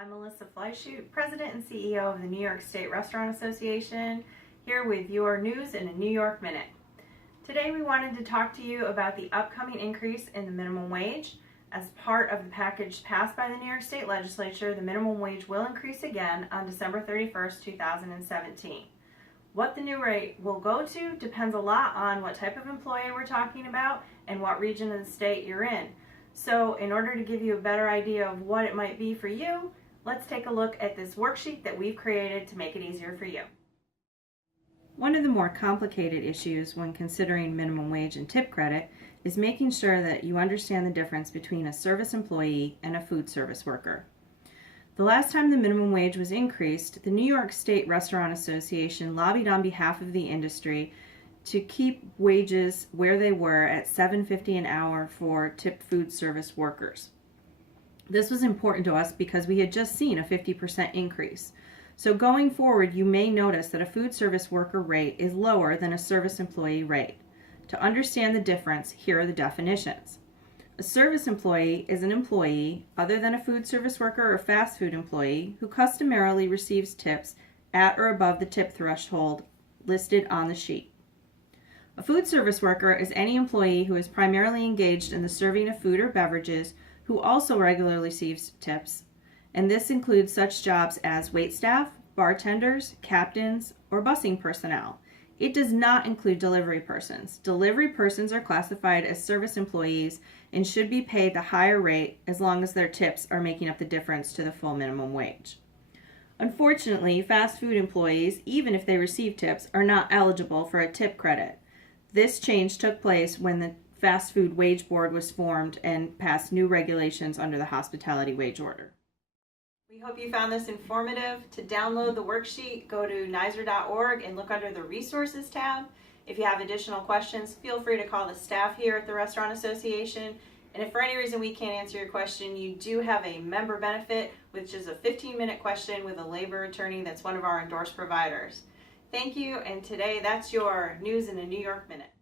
I'm Melissa Fleischut, President and CEO of the New York State Restaurant Association, here with your news in a New York Minute. Today we wanted to talk to you about the upcoming increase in the minimum wage. As part of the package passed by the New York State Legislature, the minimum wage will increase again on December 31st, 2017. What the new rate will go to depends a lot on what type of employee we're talking about and what region of the state you're in. So in order to give you a better idea of what it might be for you, let's take a look at this worksheet that we've created to make it easier for you. One of the more complicated issues when considering minimum wage and tip credit is making sure that you understand the difference between a service employee and a food service worker. The last time the minimum wage was increased, the New York State Restaurant Association lobbied on behalf of the industry to keep wages where they were at $7.50 an hour for tipped food service workers. This was important to us because we had just seen a 50% increase. So going forward, you may notice that a food service worker rate is lower than a service employee rate. To understand the difference, here are the definitions. A service employee is an employee other than a food service worker or fast food employee who customarily receives tips at or above the tip threshold listed on the sheet. A food service worker is any employee who is primarily engaged in the serving of food or beverages who also regularly receives tips, and this includes such jobs as waitstaff, bartenders, captains, or busing personnel. It does not include delivery persons. Delivery persons are classified as service employees and should be paid the higher rate as long as their tips are making up the difference to the full minimum wage. Unfortunately, fast food employees, even if they receive tips, are not eligible for a tip credit. This change took place when the Fast Food Wage Board was formed and passed new regulations under the Hospitality Wage Order. We hope you found this informative. To download the worksheet, go to nysr.org and look under the Resources tab. If you have additional questions, feel free to call the staff here at the Restaurant Association. And if for any reason we can't answer your question, you do have a member benefit, which is a 15-minute question with a labor attorney that's one of our endorsed providers. Thank you, and today that's your News in a New York Minute.